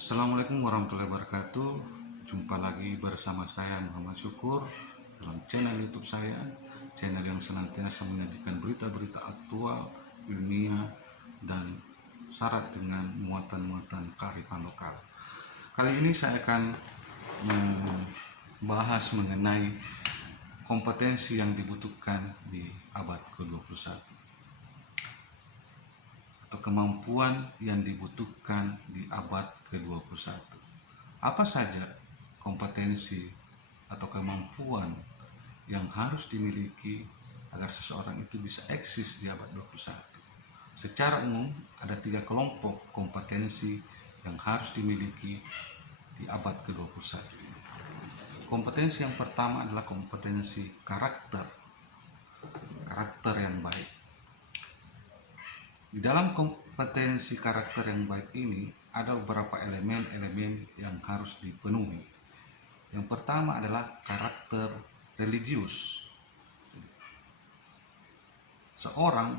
Assalamualaikum warahmatullahi wabarakatuh. Jumpa lagi bersama saya Muhammad Syukur dalam channel YouTube saya, channel yang senantiasa menyajikan berita-berita aktual, ilmiah, dan syarat dengan muatan-muatan kearifan lokal. Kali ini saya akan membahas mengenai kompetensi yang dibutuhkan di abad ke-21 atau kemampuan yang dibutuhkan di abad ke-21. Apa saja kompetensi atau kemampuan yang harus dimiliki agar seseorang itu bisa eksis di abad 21? Secara umum ada 3 kelompok kompetensi yang harus dimiliki di abad ke-21 ini. Kompetensi yang pertama adalah kompetensi karakter yang baik. Di dalam kompetensi karakter yang baik ini ada beberapa elemen-elemen yang harus dipenuhi. Yang pertama adalah karakter religius. Seorang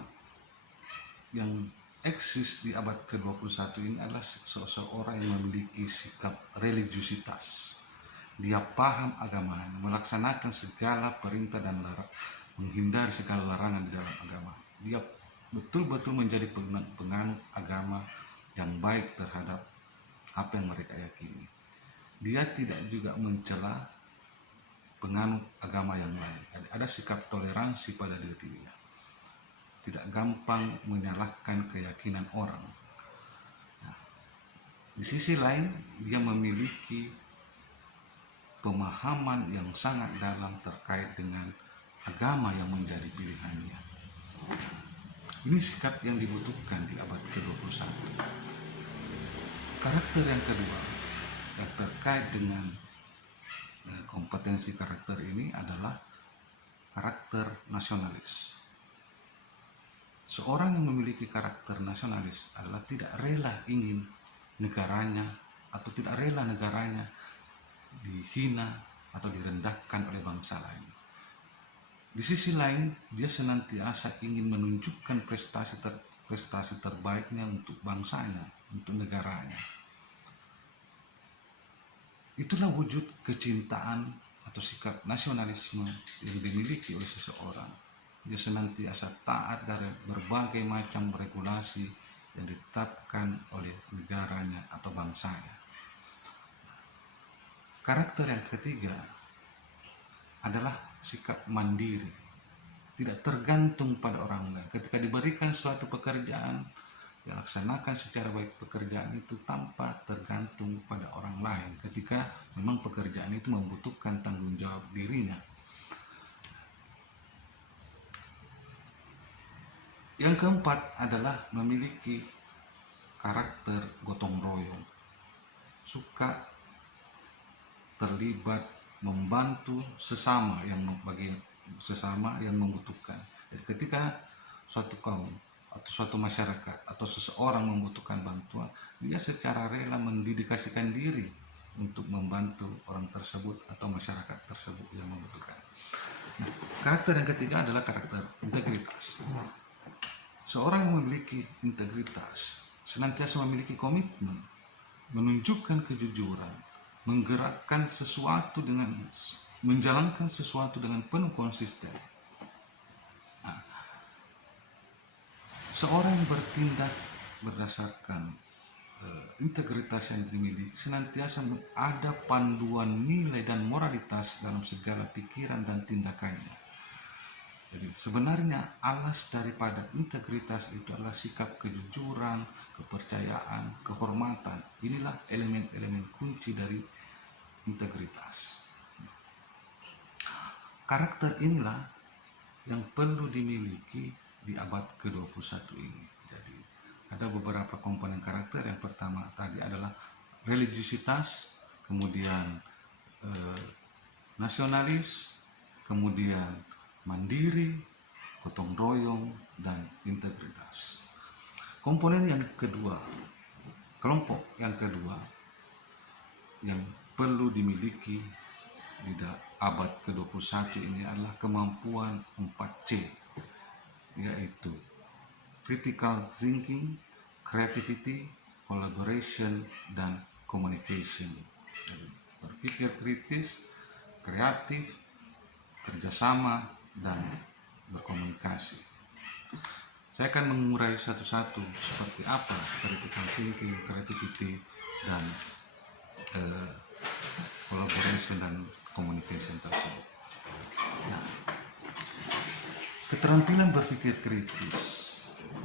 yang eksis di abad ke-21 ini adalah seseorang yang memiliki sikap religiusitas. Dia paham agamanya, melaksanakan segala perintah dan larangan, menghindari segala larangan di dalam agama. Dia betul-betul menjadi penganut agama yang baik terhadap apa yang mereka yakini. Dia tidak juga mencela penganut agama yang lain. Ada sikap toleransi pada dirinya. Tidak gampang menyalahkan keyakinan orang. Nah, di sisi lain, dia memiliki pemahaman yang sangat dalam terkait dengan agama yang menjadi pilihannya. Ini sikap yang dibutuhkan di abad ke-21. Karakter yang kedua yang terkait dengan kompetensi karakter ini adalah karakter nasionalis. Seorang yang memiliki karakter nasionalis adalah tidak rela ingin negaranya atau tidak rela negaranya dihina atau direndahkan oleh bangsa lain. Di sisi lain, dia senantiasa ingin menunjukkan prestasi terbaiknya untuk bangsanya, untuk negaranya. Itulah wujud kecintaan atau sikap nasionalisme yang dimiliki oleh seseorang. Dia senantiasa taat dari berbagai macam regulasi yang ditetapkan oleh negaranya atau bangsanya. Karakter yang ketiga adalah sikap mandiri, tidak tergantung pada orang lain. Ketika diberikan suatu pekerjaan, dia laksanakan secara baik pekerjaan itu tanpa tergantung pada orang lain ketika memang pekerjaan itu membutuhkan tanggung jawab dirinya. Yang keempat adalah memiliki karakter gotong royong, suka terlibat membantu sesama yang membutuhkan. Jadi ketika suatu kaum atau suatu masyarakat atau seseorang membutuhkan bantuan, dia secara rela mendedikasikan diri untuk membantu orang tersebut atau masyarakat tersebut yang membutuhkan. Nah, karakter yang ketiga adalah karakter integritas. Seorang yang memiliki integritas senantiasa memiliki komitmen, menunjukkan kejujuran, menggerakkan sesuatu dengan menjalankan sesuatu dengan penuh konsisten. Nah, seorang yang bertindak berdasarkan integritas yang dimiliki senantiasa ada panduan nilai dan moralitas dalam segala pikiran dan tindakannya. Jadi sebenarnya alas daripada integritas itu adalah sikap kejujuran, kepercayaan, kehormatan. Inilah elemen-elemen kunci dari integritas. Karakter inilah yang perlu dimiliki di abad ke-21 ini. Jadi ada beberapa komponen karakter. Yang pertama tadi adalah religiusitas, kemudian nasionalis, kemudian mandiri, gotong royong, dan integritas. Komponen yang kedua, kelompok yang kedua yang perlu dimiliki di abad ke-21 ini adalah kemampuan 4C, yaitu critical thinking, creativity, collaboration, dan communication. Jadi, berpikir kritis, kreatif, kerjasama, dan berkomunikasi. Saya akan mengurai satu-satu seperti apa critical thinking, creativity, dan collaboration dan communication tersebut. Nah, keterampilan berpikir kritis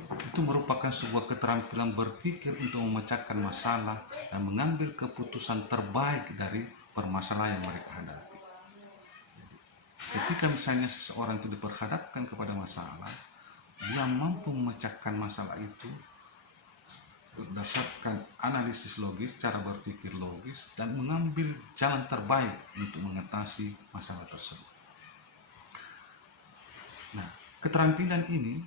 itu merupakan sebuah keterampilan berpikir untuk memecahkan masalah dan mengambil keputusan terbaik dari permasalahan yang mereka hadapi. Ketika misalnya seseorang itu diperhadapkan kepada masalah, dia mampu memecahkan masalah itu berdasarkan analisis logis, cara berpikir logis, dan mengambil jalan terbaik untuk mengatasi masalah tersebut. Nah, keterampilan ini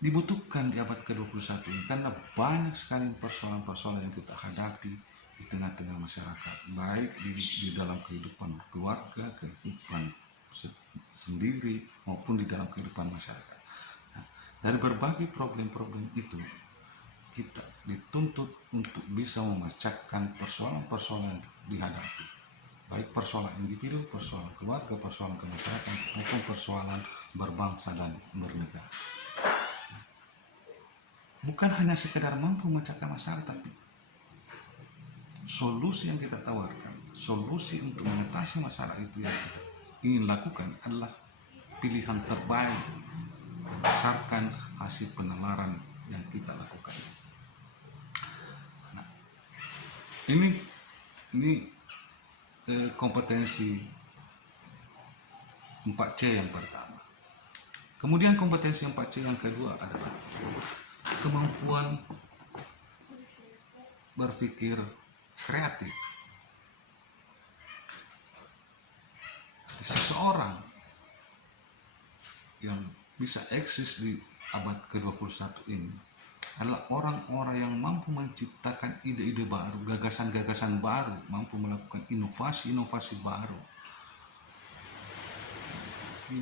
dibutuhkan di abad ke-21 ini karena banyak sekali persoalan-persoalan yang kita hadapi di tengah-tengah masyarakat, baik di dalam kehidupan keluarga, kehidupan sendiri, maupun di dalam kehidupan masyarakat. Nah, dari berbagai problem-problem itu, kita dituntut untuk bisa memecahkan persoalan-persoalan dihadapi, baik persoalan individu, persoalan keluarga, persoalan kemasyarakatan, maupun persoalan berbangsa dan bernegara. Bukan hanya sekedar mampu memecahkan masalah, tapi solusi yang kita tawarkan, solusi untuk mengatasi masalah itu yang kita ingin lakukan adalah pilihan terbaik berdasarkan hasil penalaran yang kita lakukan. Nah, ini kompetensi 4C yang pertama. Kemudian kompetensi 4C yang kedua adalah kemampuan berpikir kreatif. Seseorang yang bisa eksis di abad ke-21 ini adalah orang-orang yang mampu menciptakan ide-ide baru, gagasan-gagasan baru, mampu melakukan inovasi-inovasi baru.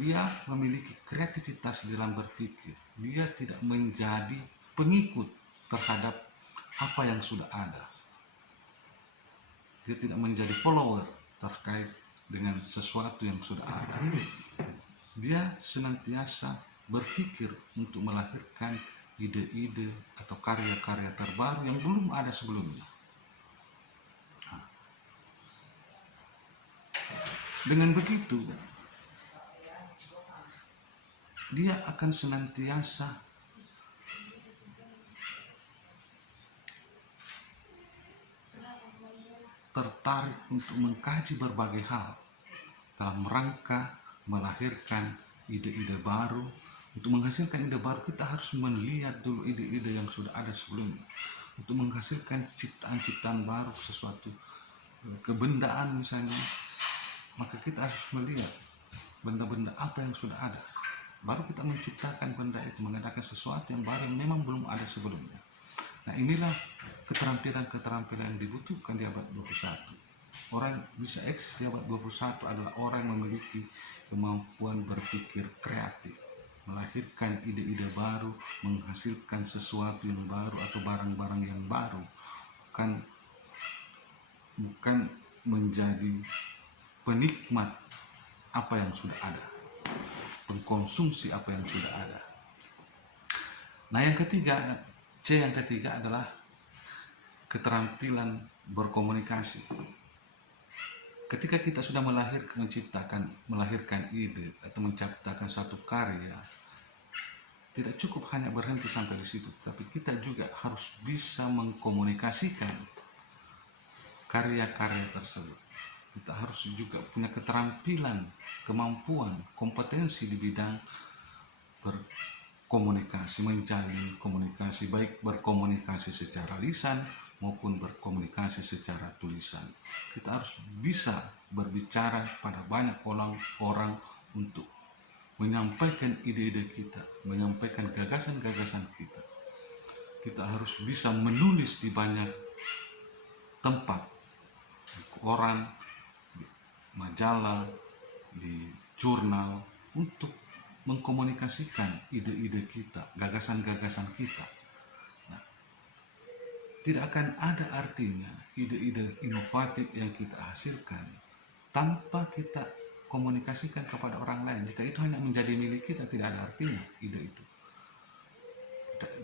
Dia memiliki kreativitas dalam berpikir. Dia tidak menjadi pengikut terhadap apa yang sudah ada. Dia tidak menjadi follower terkait dengan sesuatu yang sudah ada. Dia senantiasa berpikir untuk melahirkan ide-ide atau karya-karya terbaru yang belum ada sebelumnya. Dengan begitu, dia akan senantiasa tertarik untuk mengkaji berbagai hal dalam rangka melahirkan ide-ide baru. Untuk menghasilkan ide baru, kita harus melihat dulu ide-ide yang sudah ada sebelumnya. Untuk menghasilkan ciptaan-ciptaan baru, sesuatu kebendaan misalnya, maka kita harus melihat benda-benda apa yang sudah ada. Baru kita menciptakan benda itu, mengadakan sesuatu yang baru yang memang belum ada sebelumnya. Nah, inilah keterampilan-keterampilan yang dibutuhkan di abad 21. Orang bisa eksis di abad 21 adalah orang yang memiliki kemampuan berpikir kreatif, melahirkan ide-ide baru, menghasilkan sesuatu yang baru atau barang-barang yang baru, bukan menjadi penikmat apa yang sudah ada, pengkonsumsi apa yang sudah ada. Nah, yang ketiga, C yang ketiga adalah keterampilan berkomunikasi. Ketika kita sudah melahirkan ide atau menciptakan satu karya, tidak cukup hanya berhenti sampai di situ, tapi kita juga harus bisa mengkomunikasikan karya-karya tersebut. Kita harus juga punya keterampilan, kemampuan, kompetensi di bidang berkomunikasi, menjalin komunikasi, baik berkomunikasi secara lisan maupun berkomunikasi secara tulisan. Kita harus bisa berbicara pada banyak orang untuk menyampaikan ide-ide kita, menyampaikan gagasan-gagasan kita. Kita harus bisa menulis di banyak tempat, di koran, di majalah, di jurnal, untuk mengkomunikasikan ide-ide kita, gagasan-gagasan kita. Nah, tidak akan ada artinya ide-ide inovatif yang kita hasilkan tanpa kita komunikasikan kepada orang lain. Jika itu hanya menjadi milik kita, tidak ada artinya ide itu.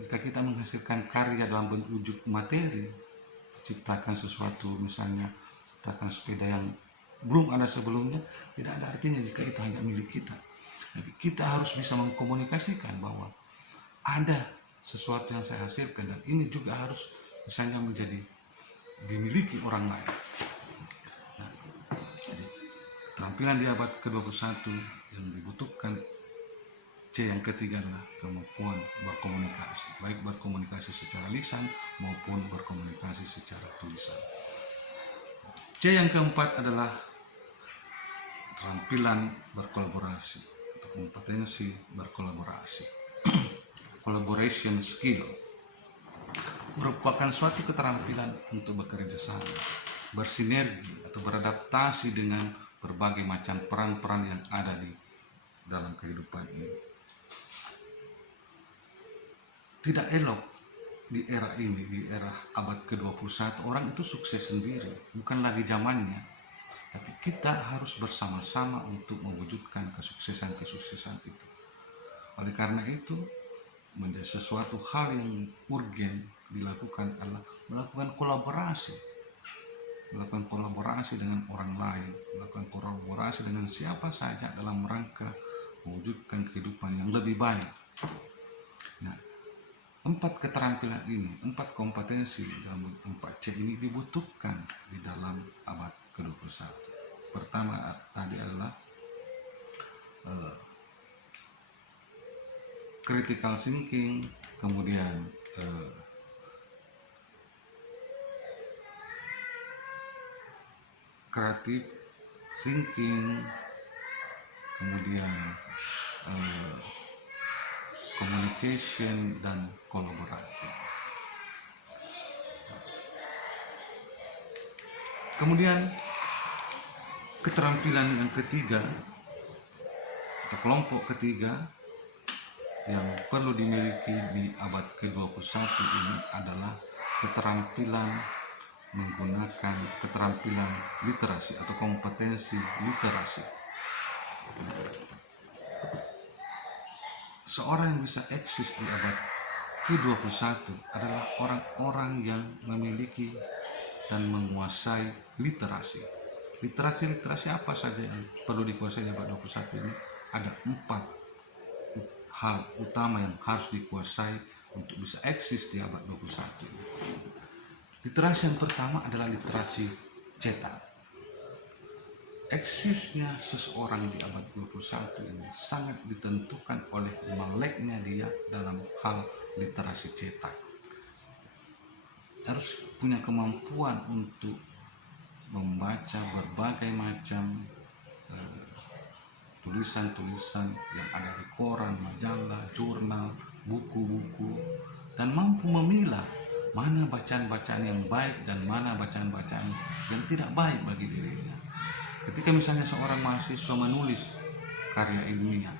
Jika kita menghasilkan karya dalam bentuk wujud materi, ciptakan sesuatu, misalnya ciptakan sepeda yang belum ada sebelumnya, tidak ada artinya jika itu hanya milik kita. Tapi kita harus bisa mengkomunikasikan bahwa ada sesuatu yang saya hasilkan dan ini juga harus misalnya menjadi dimiliki orang lain. Nah, jadi keterampilan di abad ke-21 yang dibutuhkan C yang ketiga adalah kemampuan berkomunikasi, baik berkomunikasi secara lisan maupun berkomunikasi secara tulisan. C yang keempat adalah keterampilan berkolaborasi atau kompetensi berkolaborasi. Collaboration skill merupakan suatu keterampilan untuk bekerja sama, bersinergi atau beradaptasi dengan berbagai macam peran-peran yang ada di dalam kehidupan ini. Tidak elok di era ini, di era abad ke-21, orang itu sukses sendiri, bukan lagi zamannya. Tapi kita harus bersama-sama untuk mewujudkan kesuksesan itu. Oleh karena itu, menjadi sesuatu hal yang urgen dilakukan adalah melakukan kolaborasi dengan orang lain, melakukan kolaborasi dengan siapa saja dalam rangka mewujudkan kehidupan yang lebih baik. Nah, 4 keterampilan ini, 4 kompetensi dalam 4C ini dibutuhkan di dalam abad ke-21. Pertama tadi adalah critical thinking, kemudian creative thinking, kemudian communication dan kolaboratif. Kemudian keterampilan yang ketiga atau kelompok ketiga yang perlu dimiliki di abad ke-21 ini adalah keterampilan menggunakan keterampilan literasi atau kompetensi literasi. Seorang yang bisa eksis di abad ke-21 adalah orang-orang yang memiliki dan menguasai literasi. Literasi apa saja yang perlu dikuasai di abad 21 ini? Ada 4 hal utama yang harus dikuasai untuk bisa eksis di abad 21 ini. Literasi yang pertama adalah literasi cetak. Eksisnya seseorang di abad 21 ini sangat ditentukan oleh meleknya dia dalam hal literasi cetak. Harus punya kemampuan untuk membaca berbagai macam tulisan-tulisan yang ada di koran, majalah, jurnal, buku-buku, dan mampu memilah mana bacaan-bacaan yang baik dan mana bacaan-bacaan yang tidak baik bagi dirinya. Ketika misalnya seorang mahasiswa menulis karya ilmiah,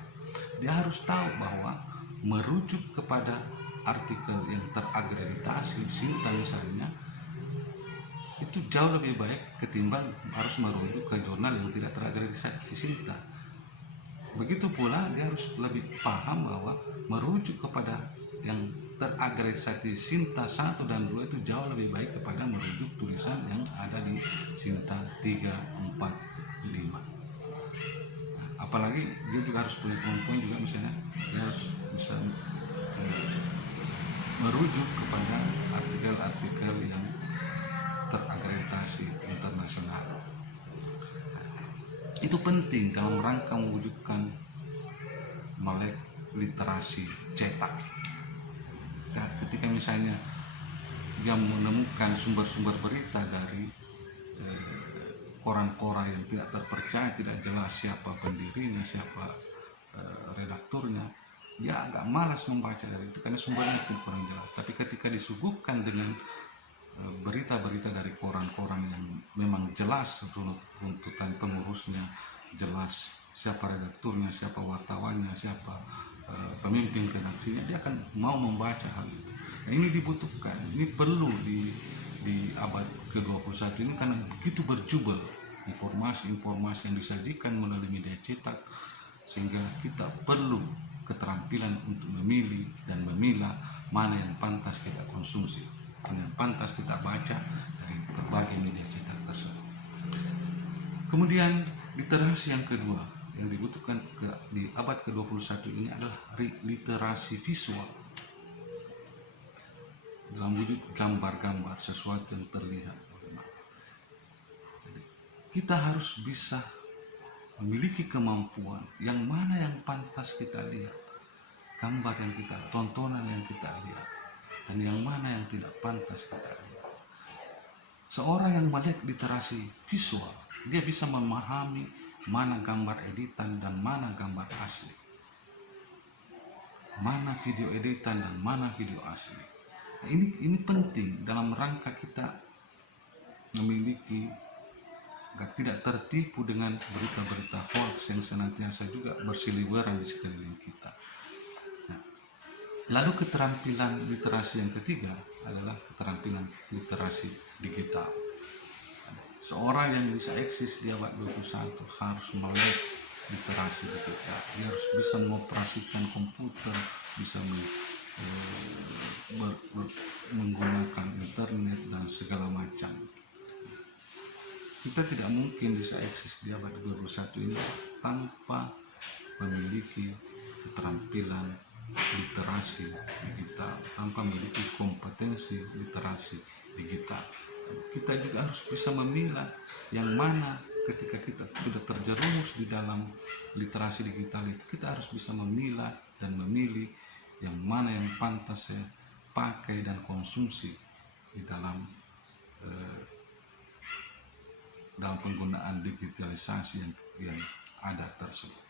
dia harus tahu bahwa merujuk kepada artikel yang terakreditasi SINTA misalnya, itu jauh lebih baik ketimbang harus merujuk ke jurnal yang tidak terakreditasi SINTA. Begitu pula dia harus lebih paham bahwa merujuk kepada yang terakreditasi SINTA 1 dan 2 itu jauh lebih baik kepada merujuk tulisan yang ada di SINTA 3, 4, 5. Apalagi dia juga harus punya kemampuan juga, misalnya dia harus bisa merujuk kepada artikel-artikel yang terakreditasi internasional. Itu penting dalam rangka mewujudkan melek literasi cetak. Nah, ketika misalnya dia menemukan sumber-sumber berita dari koran-koran yang tidak terpercaya, tidak jelas siapa pendirinya, siapa redakturnya, dia agak malas membaca dari itu karena sumbernya kurang jelas. Tapi ketika disuguhkan dengan berita-berita dari koran-koran yang memang jelas runtutan pengurusnya, jelas siapa redakturnya, siapa wartawannya, siapa pemimpin redaksinya, dia akan mau membaca hal itu. Nah, ini dibutuhkan, ini perlu di abad ke-21 ini karena begitu berjubel informasi-informasi yang disajikan melalui media cetak, sehingga kita perlu keterampilan untuk memilih dan memilah mana yang pantas kita konsumsi, yang pantas kita baca dari berbagai media cetak tersebut. Kemudian literasi yang kedua yang dibutuhkan di abad ke-21 ini adalah literasi visual, dalam wujud gambar-gambar, sesuatu yang terlihat. Kita harus bisa memiliki kemampuan yang mana yang pantas kita lihat, gambar yang kita, tontonan yang kita lihat, dan yang mana yang tidak pantas kita lihat. Seorang yang melek literasi visual, dia bisa memahami mana gambar editan dan mana gambar asli, mana video editan dan mana video asli. Nah, ini penting dalam rangka kita memiliki agar tidak tertipu dengan berita-berita hoax yang senantiasa juga berseliweran di sekeliling kita. Nah, lalu keterampilan literasi yang ketiga adalah keterampilan literasi digital. Seorang yang bisa eksis di abad 21 harus melek literasi digital. Dia harus bisa mengoperasikan komputer, bisa menggunakan internet dan segala macam. Kita tidak mungkin bisa eksis di abad 21 ini tanpa memiliki keterampilan literasi digital, tanpa memiliki kompetensi literasi digital. Kita juga harus bisa memilah yang mana ketika kita sudah terjerumus di dalam literasi digital itu, kita harus bisa memilah dan memilih yang mana yang pantas saya pakai dan konsumsi di dalam penggunaan digitalisasi yang ada tersebut.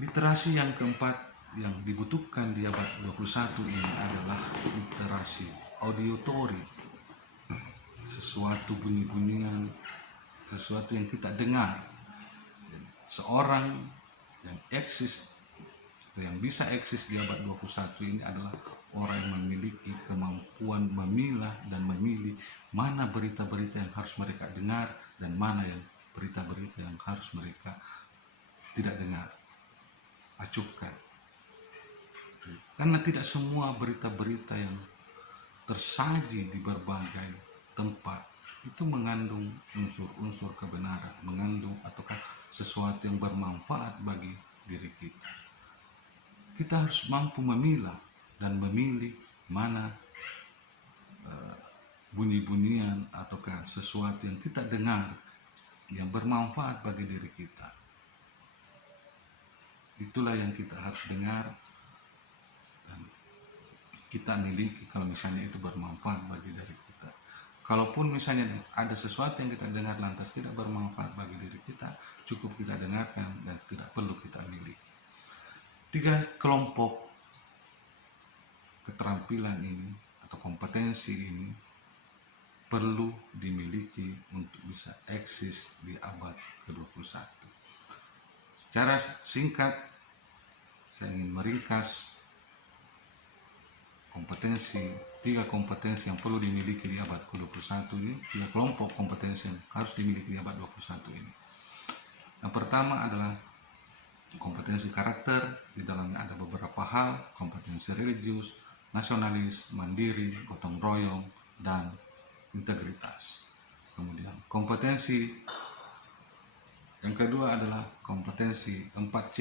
Literasi yang keempat yang dibutuhkan di abad 21 ini adalah literasi auditory. Sesuatu bunyi-bunyian, sesuatu yang kita dengar. Seorang yang eksis, yang bisa eksis di abad 21 ini adalah orang yang memiliki kemampuan memilah dan memilih mana berita-berita yang harus mereka dengar dan mana yang berita-berita yang harus mereka tidak dengar, acuhkan. Karena tidak semua berita-berita yang tersaji di berbagai tempat itu mengandung unsur-unsur kebenaran, mengandung ataukah sesuatu yang bermanfaat bagi diri kita. Kita harus mampu memilah dan memilih mana bunyi-bunyian ataukah sesuatu yang kita dengar yang bermanfaat bagi diri kita. Itulah yang kita harus dengar dan kita miliki kalau misalnya itu bermanfaat bagi diri kita. Kalaupun misalnya ada sesuatu yang kita dengar lantas tidak bermanfaat bagi diri kita, cukup kita dengarkan dan tidak perlu kita miliki. 3 kelompok keterampilan ini atau kompetensi ini perlu dimiliki untuk bisa eksis di abad ke-21. Secara singkat, saya ingin meringkas tiga kompetensi yang perlu dimiliki di abad ke-21 ini, 3 kelompok kompetensi yang harus dimiliki di abad 21 ini. Yang pertama adalah kompetensi karakter, di dalamnya ada beberapa hal, kompetensi religius, nasionalis, mandiri, gotong royong, dan integritas. Kemudian kompetensi yang kedua adalah kompetensi 4C.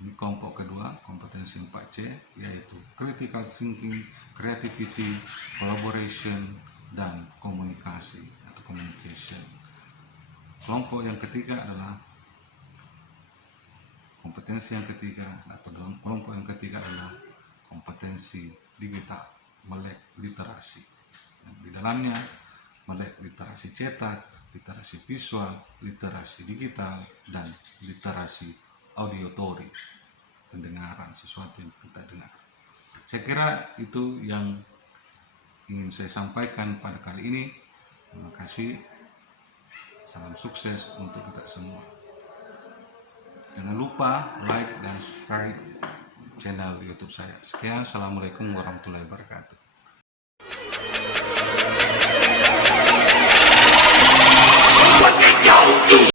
Di kelompok kedua, kompetensi 4C, yaitu critical thinking, creativity, collaboration, dan komunikasi atau communication. Kelompok yang ketiga adalah kompetensi yang ketiga atau dalam kelompok yang ketiga adalah kompetensi digital, melek literasi. Di dalamnya melek literasi cetak, literasi visual, literasi digital, dan literasi auditory, pendengaran, sesuatu yang kita dengar. Saya kira itu yang ingin saya sampaikan pada kali ini. Terima kasih. Salam sukses untuk kita semua. Jangan lupa like dan subscribe channel YouTube saya. Sekian, assalamualaikum warahmatullahi wabarakatuh.